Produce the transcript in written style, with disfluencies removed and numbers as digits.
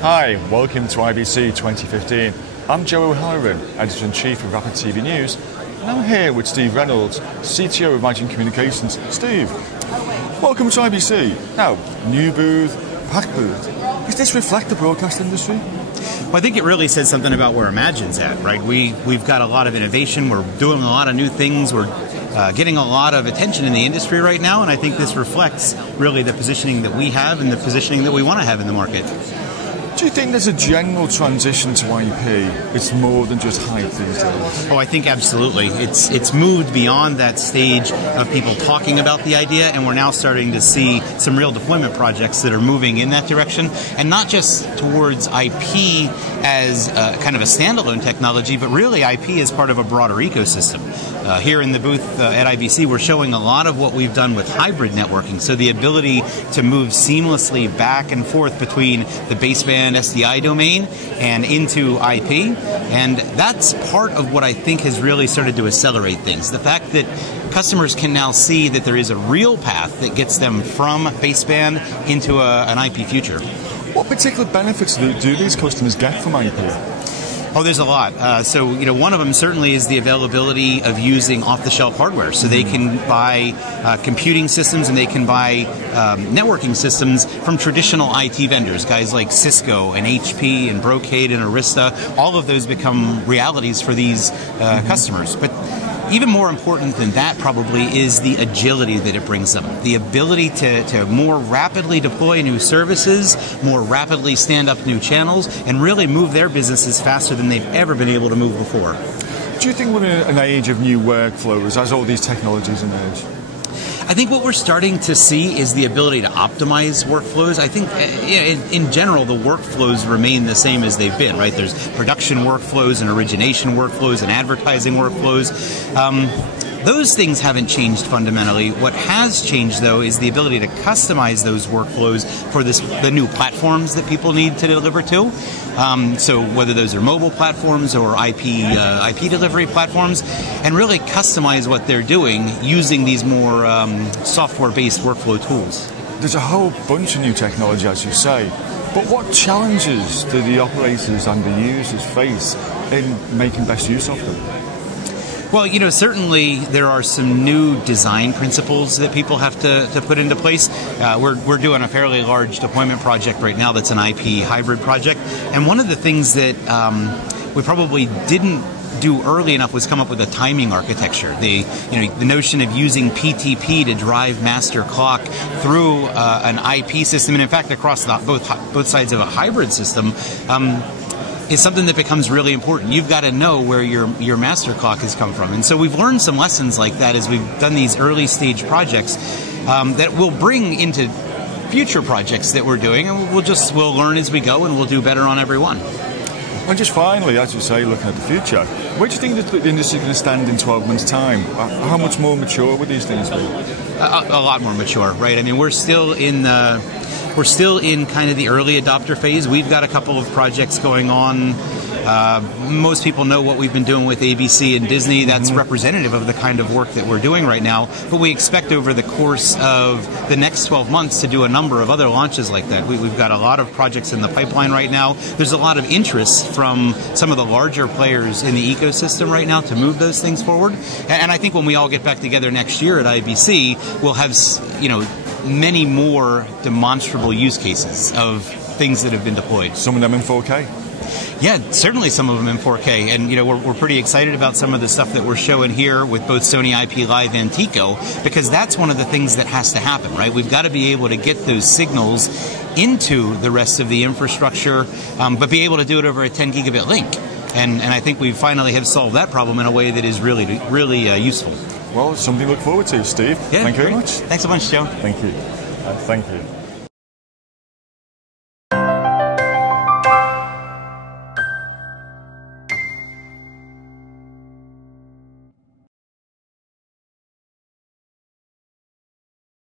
Hi, welcome to IBC 2015. I'm Joe O'Halloran, Editor-in-Chief of Rapid TV News, and I'm here with Steve Reynolds, CTO of Imagine Communications. Steve, welcome to IBC. Now, new booth, packed booth. Does this reflect the broadcast industry? Well, I think it really says something about where Imagine's at, right? We've got a lot of innovation, we're doing a lot of new things, we're getting a lot of attention in the industry right now, and I think this reflects really the positioning that we have and the positioning that we want to have in the market. Do you think there's a general transition to IP? It's more than just hype these days. Oh, I think absolutely. It's moved beyond that stage of people talking about the idea, and we're now starting to see some real deployment projects that are moving in that direction, and not just towards IP as kind of a standalone technology, but really IP as part of a broader ecosystem. Here in the booth at IBC, we're showing a lot of what we've done with hybrid networking, so the ability to move seamlessly back and forth between the baseband SDI domain and into IP, and that's part of what I think has really started to accelerate things. The fact that customers can now see that there is a real path that gets them from baseband into an IP future. What particular benefits do these customers get from IP? Oh, there's a lot. So, one of them certainly is the availability of using off-the-shelf hardware. So they can buy computing systems and they can buy networking systems from traditional IT vendors, guys like Cisco and HP and Brocade and Arista. All of those become realities for these customers. But even more important than that probably is the agility that it brings them. The ability to more rapidly deploy new services, more rapidly stand up new channels, and really move their businesses faster than they've ever been able to move before. Do you think we're in an age of new workflows as all these technologies emerge? I think what we're starting to see is the ability to optimize workflows. I think in general the workflows remain the same as they've been, right? There's production workflows and origination workflows and advertising workflows. Those things haven't changed fundamentally. What has changed, though, is the ability to customize those workflows for the new platforms that people need to deliver to. So whether those are mobile platforms or IP delivery platforms, and really customize what they're doing using these more software-based workflow tools. There's a whole bunch of new technology, as you say, but what challenges do the operators and the users face in making best use of them? Well, certainly there are some new design principles that people have to put into place. We're doing a fairly large deployment project right now that's an IP hybrid project, and one of the things that we probably didn't do early enough was come up with a timing architecture. The notion of using PTP to drive master clock through an IP system, and in fact across both sides of a hybrid system, is something that becomes really important. You've got to know where your master clock has come from. And so we've learned some lessons like that as we've done these early stage projects that we'll bring into future projects that we're doing, and we'll learn as we go, and we'll do better on every one. And just finally, as you say, looking at the future, where do you think that the industry is going to stand in 12 months' time? How much more mature would these things be? A lot more mature, right? I mean, we're still in kind of the early adopter phase. We've got a couple of projects going on. Most people know what we've been doing with ABC and Disney. That's representative of the kind of work that we're doing right now. But we expect over the course of the next 12 months to do a number of other launches like that. We've got a lot of projects in the pipeline right now. There's a lot of interest from some of the larger players in the ecosystem right now to move those things forward. And I think when we all get back together next year at IBC, we'll have, many more demonstrable use cases of things that have been deployed. Some of them in 4K? Yeah, certainly some of them in 4K, and we're pretty excited about some of the stuff that we're showing here with both Sony IP Live and Tico, because that's one of the things that has to happen, right? We've got to be able to get those signals into the rest of the infrastructure, but be able to do it over a 10 gigabit link, and I think we finally have solved that problem in a way that is really, really useful. Well, something to look forward to, Steve. Yeah, thank you very much. Thanks a bunch, Joe. Thank you. Thank you.